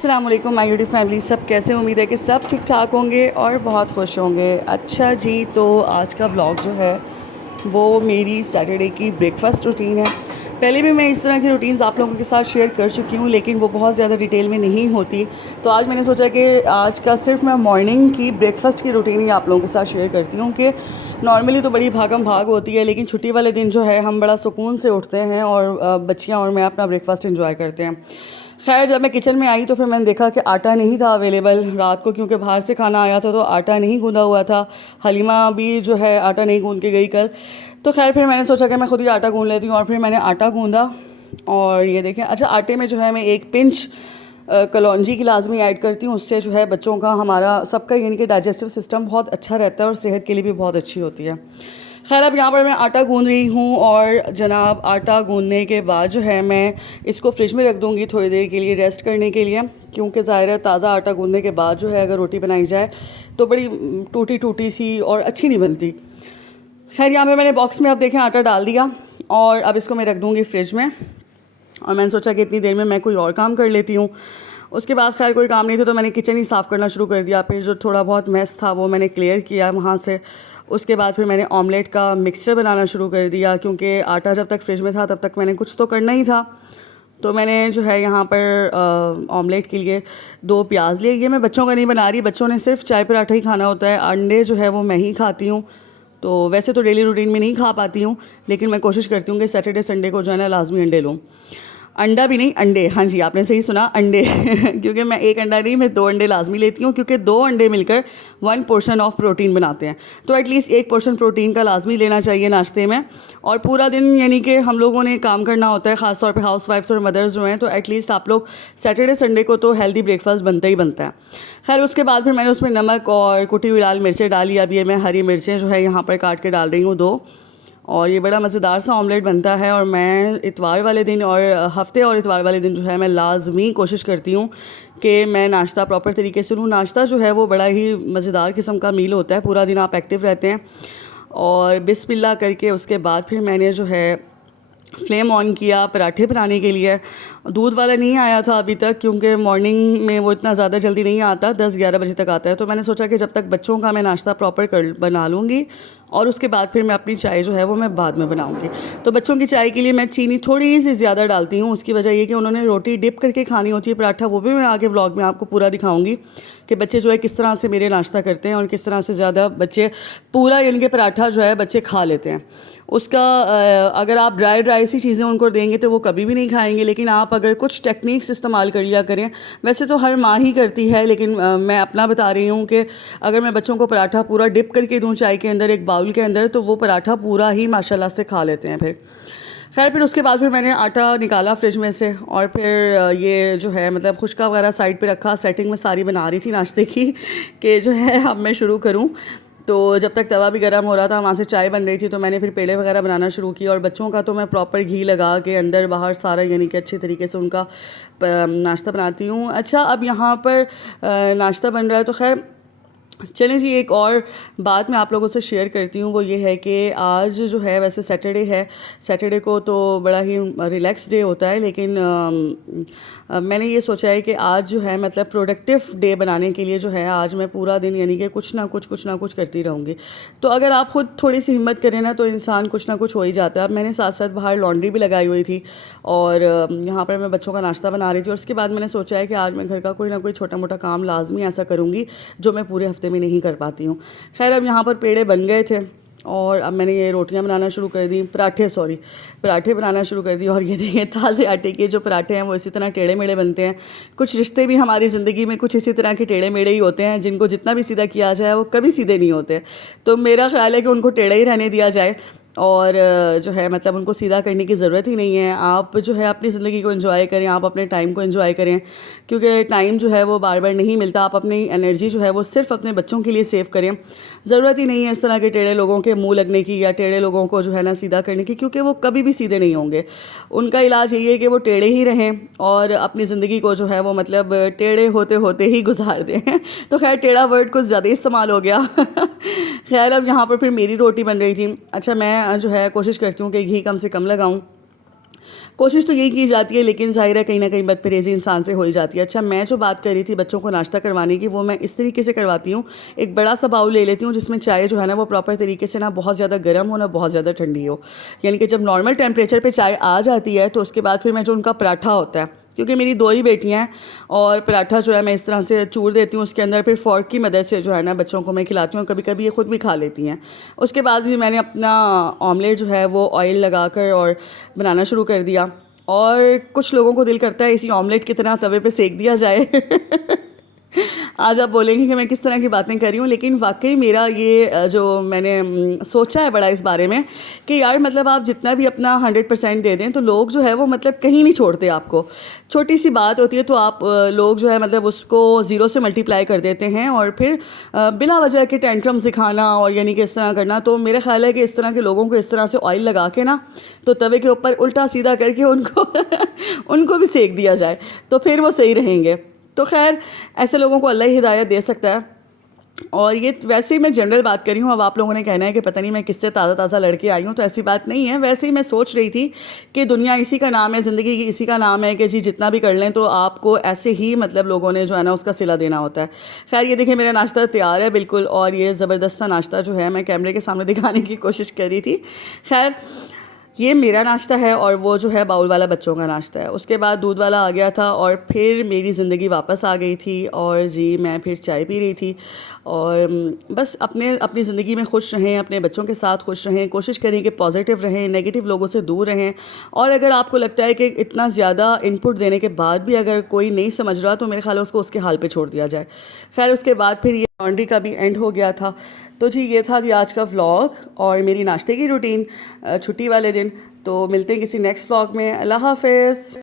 अस्सलाम वालेकुम my YouTube family, सब कैसे? उम्मीद है कि सब ठीक ठाक होंगे और बहुत खुश होंगे। अच्छा जी, तो आज का व्लॉग जो है वो मेरी सैटरडे की ब्रेकफास्ट रूटीन है। पहले भी मैं इस तरह की रूटीन्स आप लोगों के साथ शेयर कर चुकी हूँ, लेकिन वो बहुत ज़्यादा डिटेल में नहीं होती। तो आज मैंने सोचा कि आज का सिर्फ मैं मॉर्निंग की ब्रेकफास्ट की रूटीन ही आप लोगों के साथ शेयर करती हूँ कि नॉर्मली तो बड़ी भागम भाग होती है, लेकिन छुट्टी वाले दिन जो है हम बड़ा सुकून से उठते हैं और बच्चियाँ और मैं अपना ब्रेकफास्ट इंजॉय करते हैं। खैर, जब मैं किचन में आई तो फिर मैंने देखा कि आटा नहीं था अवेलेबल रात को, क्योंकि बाहर से खाना आया था तो आटा नहीं गूंदा हुआ था। हलीमा भी जो है आटा नहीं गूंद के गई कल। तो खैर फिर मैंने सोचा कि मैं खुद ही आटा गूंद लेती हूँ और फिर मैंने आटा गूंदा। और ये देखें, अच्छा आटे में जो है मैं एक पिंच कलौंजी की लाजमी ऐड करती हूँ। उससे जो है बच्चों का, हमारा सबका यानी कि डाइजेस्टिव सिस्टम बहुत अच्छा रहता है और सेहत के लिए भी बहुत अच्छी होती है। खैर, अब यहाँ पर मैं आटा गूंद रही हूँ और जनाब आटा गूंदने के बाद जो है मैं इसको फ्रिज में रख दूँगी थोड़ी देर के लिए रेस्ट करने के लिए, क्योंकि ज़ाहिर है ताज़ा आटा गूंदने के बाद जो है अगर रोटी बनाई जाए तो बड़ी टूटी टूटी सी और अच्छी नहीं बनती। खैर, यहाँ पर मैंने बॉक्स में अब देखें आटा डाल दिया और अब इसको मैं रख दूँगी फ्रिज में। और मैंने सोचा कि इतनी देर में मैं कोई और काम कर लेती हूँ। उसके बाद खैर कोई काम नहीं था तो मैंने किचन ही साफ़ करना शुरू कर दिया। फिर जो थोड़ा बहुत मैस था वो मैंने क्लियर किया वहाँ से। उसके बाद फिर मैंने ऑमलेट का मिक्सचर बनाना शुरू कर दिया, क्योंकि आटा जब तक फ्रिज में था तब तक मैंने कुछ तो करना ही था। तो मैंने जो है यहाँ पर ऑमलेट के लिए 2 प्याज लिए। ये मैं बच्चों का नहीं बना रही, बच्चों ने सिर्फ चाय पराठा ही खाना होता है। अंडे जो है वो मैं ही खाती हूँ, तो वैसे तो डेली रूटीन में नहीं खा पाती हूँ, लेकिन मैं कोशिश करती हूँ कि सैटरडे संडे को जो है ना लाजमी अंडे लूँ। अंडा भी नहीं, अंडे, हाँ जी आपने सही सुना, अंडे क्योंकि मैं एक अंडा नहीं, मैं 2 अंडे लाजमी लेती हूँ, क्योंकि 2 अंडे मिलकर 1 पोर्शन ऑफ प्रोटीन बनाते हैं। तो एटलीस्ट 1 पोर्शन प्रोटीन का लाजमी लेना चाहिए नाश्ते में। और पूरा दिन यानी कि हम लोगों ने काम करना होता है, ख़ासतौर पे हाउस वाइफ्स और मदर्स जो हैं, तो एटलीस्ट आप लोग सैटरडे संडे को तो हेल्दी ब्रेकफास्ट बनता ही बनता है। खैर, उसके बाद फिर मैंने उसमें नमक और कुटी हुई लाल मिर्चें डाली। अब ये मैं हरी मिर्चें जो है यहाँ पर काट के डाल रही हूँ 2। और ये बड़ा मज़ेदार सा ऑमलेट बनता है। और मैं इतवार वाले दिन और हफ्ते और इतवार वाले दिन जो है मैं लाजमी कोशिश करती हूँ कि मैं नाश्ता प्रॉपर तरीके से लूँ। नाश्ता जो है वो बड़ा ही मज़ेदार किस्म का मील होता है, पूरा दिन आप एक्टिव रहते हैं। और बिस्मिल्लाह करके उसके बाद फिर मैंने जो है फ्लेम ऑन किया पराठे बनाने के लिए। दूध वाला नहीं आया था अभी तक, क्योंकि मॉर्निंग में वो इतना ज़्यादा जल्दी नहीं आता, 10-11 बजे तक आता है। तो मैंने सोचा कि जब तक बच्चों का मैं नाश्ता प्रॉपर कर बना लूँगी और उसके बाद फिर मैं अपनी चाय जो है वो मैं बाद में बनाऊँगी। तो बच्चों की चाय के लिए मैं चीनी थोड़ी सी ज़्यादा डालती हूँ। उसकी वजह ये कि उन्होंने रोटी डिप करके खानी होती है, पराठा, वो भी मैं आगे व्लॉग में आपको पूरा दिखाऊँगी कि बच्चे जो है किस तरह से मेरे नाश्ता करते हैं और किस तरह से ज़्यादा बच्चे पूरा यानी कि पराठा जो है बच्चे खा लेते हैं। उसका अगर आप ड्राई सी चीज़ें उनको देंगे तो वो कभी भी नहीं खाएंगे, लेकिन आप अगर कुछ टेक्निक्स इस्तेमाल कर लिया करें, वैसे तो हर माँ ही करती है, लेकिन मैं अपना बता रही हूँ कि अगर मैं बच्चों को पराठा पूरा डिप करके दूँ चाय के अंदर, एक बाउल के अंदर, तो वो पराठा पूरा ही माशाल्लाह से खा लेते हैं। फिर उसके बाद फिर मैंने आटा निकाला फ्रिज में से और फिर ये जो है मतलब खुश्का वगैरह साइड पे रखा। सेटिंग में सारी बना रही थी नाश्ते की कि जो है अब मैं शुरू करूँ। तो जब तक तवा भी गर्म हो रहा था, वहाँ से चाय बन रही थी, तो मैंने फिर पेड़े वगैरह बनाना शुरू किया। और बच्चों का तो मैं प्रॉपर घी लगा के अंदर बाहर सारा यानी कि अच्छे तरीके से उनका नाश्ता बनाती हूँ। अच्छा, अब यहाँ पर नाश्ता बन रहा है, तो खैर चलें जी, एक और बात मैं आप लोगों से शेयर करती हूँ। वो ये है कि आज जो है, वैसे सैटरडे है, सैटरडे को तो बड़ा ही रिलैक्स डे होता है, लेकिन मैंने ये सोचा है कि आज जो है मतलब प्रोडक्टिव डे बनाने के लिए जो है आज मैं पूरा दिन यानी कि कुछ ना कुछ करती रहूँगी। तो अगर आप खुद थोड़ी सी हिम्मत करें ना तो इंसान कुछ ना कुछ हो ही जाता है। अब मैंने साथ साथ बाहर लॉन्ड्री भी लगाई हुई थी और यहाँ पर मैं बच्चों का नाश्ता बना रही थी। और उसके बाद मैंने सोचा है कि आज मैं घर का कोई ना कोई छोटा मोटा काम लाजमी ऐसा करूँगी जो मैं पूरे हफ्ते में नहीं कर पाती हूँ। खैर, अब यहाँ पर पेड़े बन गए थे और अब मैंने ये रोटियां बनाना शुरू कर दी, पराठे बनाना शुरू कर दिए। और ये देखिए, ताज़े आटे के जो पराठे हैं वो इसी तरह टेढ़े मेढ़े बनते हैं। कुछ रिश्ते भी हमारी ज़िंदगी में कुछ इसी तरह के टेढ़े मेढ़े ही होते हैं, जिनको जितना भी सीधा किया जाए वो कभी सीधे नहीं होते। तो मेरा ख्याल है कि उनको टेढ़े ही रहने दिया जाए और जो है मतलब उनको सीधा करने की ज़रूरत ही नहीं है। आप जो है अपनी ज़िंदगी को एंजॉय करें, आप अपने टाइम को एंजॉय करें, क्योंकि टाइम जो है वो बार बार नहीं मिलता। आप अपनी एनर्जी जो है वो सिर्फ अपने बच्चों के लिए सेव करें। ज़रूरत ही नहीं है इस तरह के टेढ़े लोगों के मुंह लगने की या टेढ़े लोगों को जो है ना सीधा करने की, क्योंकि वो कभी भी सीधे नहीं होंगे। उनका इलाज यही है कि वो टेढ़े ही रहें और अपनी ज़िंदगी को जो है वो मतलब टेढ़े होते होते ही गुजार दें। तो खैर, टेढ़ा वर्ड कुछ ज़्यादा इस्तेमाल हो गया। खैर, अब यहाँ पर फिर मेरी रोटी बन रही थी। अच्छा, मैं जो है कोशिश करती हूँ कि घी कम से कम लगाऊँ, कोशिश तो यही की जाती है, लेकिन ज़ाहिर है कहीं ना कहीं बदपरहेज़ी इंसान से हो ही जाती है। अच्छा, मैं जो बात कर रही थी बच्चों को नाश्ता करवाने की, वो मैं इस तरीके से करवाती हूँ, एक बड़ा सा बाउल ले लेती हूँ जिसमें चाय जो है ना वो प्रॉपर तरीके से ना बहुत ज़्यादा गर्म हो ना बहुत ज़्यादा ठंडी हो। यानी कि जब नॉर्मल टेम्परेचर पे चाय आ जाती है तो उसके बाद फिर मैं जो उनका पराठा होता है, क्योंकि मेरी 2 ही बेटियां हैं, और पराठा जो है मैं इस तरह से चूर देती हूँ उसके अंदर, फिर फ़ॉर्क की मदद से जो है ना बच्चों को मैं खिलाती हूँ, कभी कभी ये ख़ुद भी खा लेती हैं। उसके बाद भी मैंने अपना ऑमलेट जो है वो ऑयल लगाकर और बनाना शुरू कर दिया। और कुछ लोगों को दिल करता है इसी ऑमलेट की तरह तवे पे सेक दिया जाए। आज आप बोलेंगे कि मैं किस तरह की बातें कर रही हूँ, लेकिन वाकई मेरा ये जो मैंने सोचा है बड़ा इस बारे में कि यार मतलब आप जितना भी अपना 100% दे दें तो लोग जो है वो मतलब कहीं नहीं छोड़ते आपको। छोटी सी बात होती है तो आप लोग जो है मतलब उसको ज़ीरो से मल्टीप्लाई कर देते हैं, और फिर बिला वजह के टेंट्रम्स दिखाना और यानी कि इस तरह करना। तो मेरा ख्याल है कि इस तरह के लोगों को इस तरह से ऑयल लगा के ना तो तवे के ऊपर उल्टा सीधा करके उनको उनको भी सेक दिया जाए तो फिर वो सही रहेंगे। तो खैर, ऐसे लोगों को अल्लाह ही हिदायत दे सकता है। और ये वैसे ही मैं जनरल बात कर रही हूँ। अब आप लोगों ने कहना है कि पता नहीं मैं किससे ताज़ा लड़के आई हूँ, तो ऐसी बात नहीं है। वैसे ही मैं सोच रही थी कि दुनिया इसी का नाम है, ज़िंदगी की इसी का नाम है कि जी जितना भी कर लें तो आपको ऐसे ही मतलब लोगों ने जो है ना उसका सिला देना होता है। खैर, ये देखिए मेरा नाश्ता तैयार है बिल्कुल, और ये ज़बरदस्त सा नाश्ता जो है मैं कैमरे के सामने दिखाने की कोशिश कर रही थी। खैर, ये मेरा नाश्ता है और वो जो है बाउल वाला बच्चों का नाश्ता है। उसके बाद दूध वाला आ गया था और फिर मेरी ज़िंदगी वापस आ गई थी, और जी मैं फिर चाय पी रही थी। और बस अपनी ज़िंदगी में खुश रहें, अपने बच्चों के साथ खुश रहें, कोशिश करें कि पॉजिटिव रहें, नेगेटिव लोगों से दूर रहें। और अगर आपको लगता है कि इतना ज़्यादा इनपुट देने के बाद भी अगर कोई नहीं समझ रहा तो मेरे ख्याल है उसको उसके हाल पे छोड़ दिया जाए। खैर, उसके बाद फिर ये लॉन्ड्री का भी एंड हो गया था। तो जी ये था जी आज का व्लॉग और मेरी नाश्ते की रूटीन छुट्टी वाले दिन। तो मिलते हैं किसी नेक्स्ट व्लॉग में। अल्लाह हाफ़िज़।